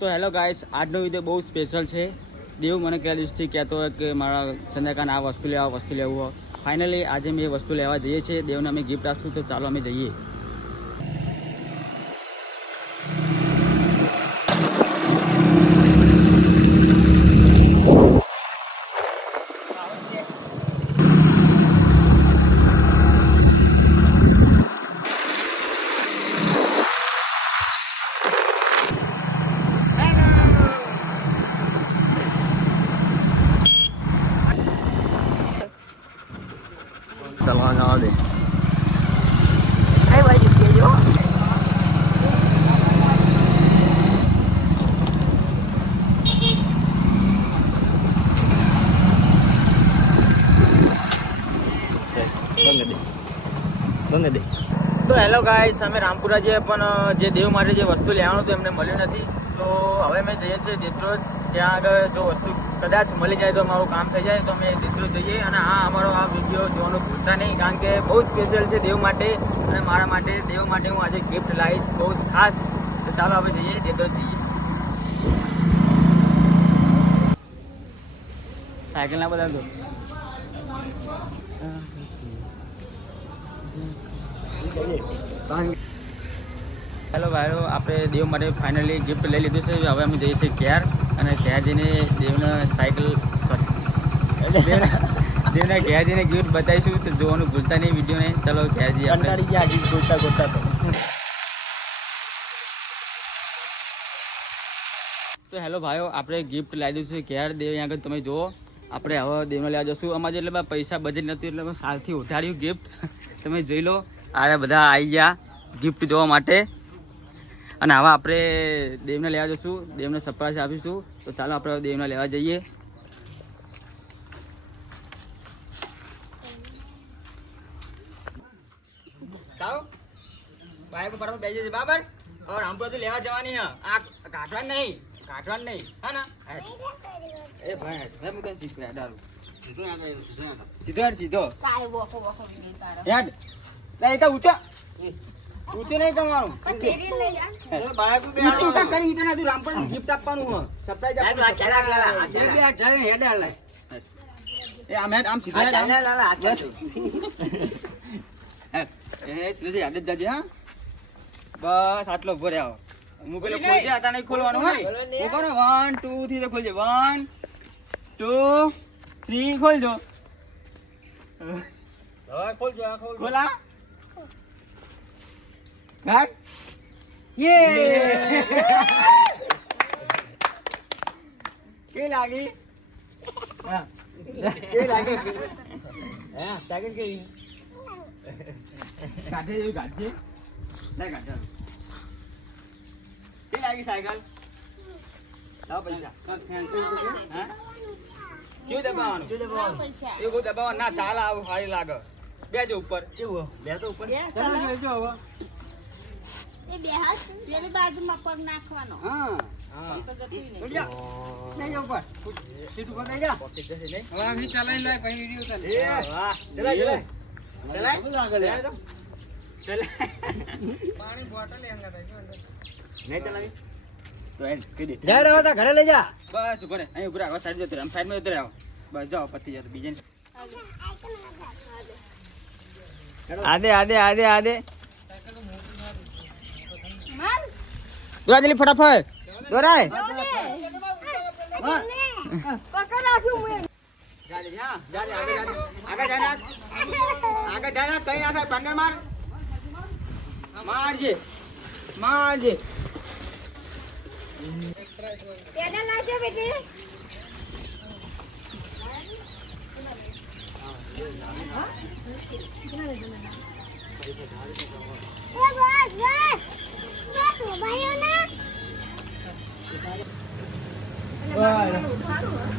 તો hello guys આજનો video બહુ સ્પેશિયલ છે. દેવ મને કયા દિવસથી કહેતો હોય કે મારા ચંદ્રકાંત, આ વસ્તુ લેવા વસ્તુ લેવું ફાઇનલી આજે મેં વસ્તુ લેવા જઈએ છીએ. દેવને અમે ગિફ્ટ આપશું, તો ચાલો અમે જઈએ. ચાલો જવા દે બંધ દે તો હેલો ગાઈસ અમે રામપુરા જે પણ જે દેવ માટે જે વસ્તુ લેવાનું હતું એમને મળ્યું નથી. તો હવે અમે જઈએ છીએ દેત્રોજ ત્યાં આગળ જો વસ્તુ કદાચ મળી જાય તો અમારું કામ થઈ જાય તો અમે દેત્રોજ જઈએ અને હા અમારો આ વીડિયો જોવાનું ભૂલતા નહીં કારણ કે બહુ સ્પેશિયલ છે દેવ માટે અને મારા માટે. દેવ માટે હું આજે ગિફ્ટ લાવીશ બહુ જ ખાસ. તો ચાલો હવે જઈએ દેત્રોજ જઈએ. સાયકલ ના બધા દો. હેલો ભાઈઓ આપણે દેવ માટે ફાઇનલી ગિફ્ટ લઈ લીધું છે. હવે અમે જઈએ છીએ કેર અને કેર જઈને દેવને સાયકલ સોરી દેવના ઘેર જઈને ગિફ્ટ બતાવીશું તો જોવાનું ભૂલતા નહીં વિડીયોને. ચલો ઘેર જઈએ કંટાળી ગયા હજી ગોતા ગોતા તો. હેલો ભાઈઓ આપણે ગિફ્ટ લાવી દઈશું છે ઘેર દેવ અહીંયા આગળ તમે જુઓ. આપણે હવે દેવને લેવા જશું. અમારે એટલે પૈસા બજેટ નહોતું એટલે સાલથી ઉઠાડ્યું ગિફ્ટ તમે જોઈ લો. આ બધા આવી ગયા ગિફ્ટ જોવા માટે. અને હવે આપણે દેવને લેવા જઈશું. દેવને સરપ્રાઈઝ આપીશું. તો ચાલો આપણે દેવને લેવા જઈએ. ચાલો. બાઈક ઉપર બેસી જશે બરાબર? હવે રામપુર તો લેવા જવાની આ કાઢવાનું નહીં. કાઢવાનું નહીં. હા ને? એ ભાઈ ભાઈ હું શીખવ્યા દારૂ સીધો સીધો ઊંચો ઊંચું નહીં તમારું. ઊંચું કાં કરી તને નથી રામપુર ગિફ્ટ આપવાનું હે સરપ્રાઈઝ આપવાનું એ આમ હેડ આમ સીધો હેડ આમ. બસ. એ સીધી હેડ જ જાજે, હા. બસ આટલો ઊભો રહ્યો. હું પેલો ખોલજે આ નહીં. ખોલવાનું હોય. હું કરો વન ટુ થ્રી તો ખોલજે. વન ટુ થ્રી ખોલજો. ખોલા? ઘાટ યે કેવી લાગી હા કેવી લાગી હા સાયકલ કેવી કાઢે જેવી કાઢજે ના કાઢે કેવી લાગી સાયકલ લાવો પૈસા હા કેવું દબાવવાનું એવું બહુ દબાવવાનું ના ચાલ આવું સારી લાગે બેજો ઉપર કેવું બે તો ઉપર ચાલો બેજો હવે પેલી બાજુમાં પગ નાખવાનો હા હા નહીં ઉપર. સીટ ઉપર નહીં જા. હવે આમ ચલાઈ લે, પછી વીડિયો ઉતાર. એ, ચલાય, ચલાય. ચલાય? ચલાય તો. ચલાય. નહીં ચલાવી? તો એમ, કહી દે. ઘરે લઈ જા બસ ઊભો. અહીં ઊભો. હવે સાઈડ જતો આમ સાઈડમાં જતો રહે બસ જાઓ, પતી જાય બીજા બીજાને. આદે આદે આદે આદે દોરા જલ્દી ફટાફટ દોરાય હા. મારજે હા, જાલે, આગળ જાલે. આગળ જાને હાથ. આગળ claro.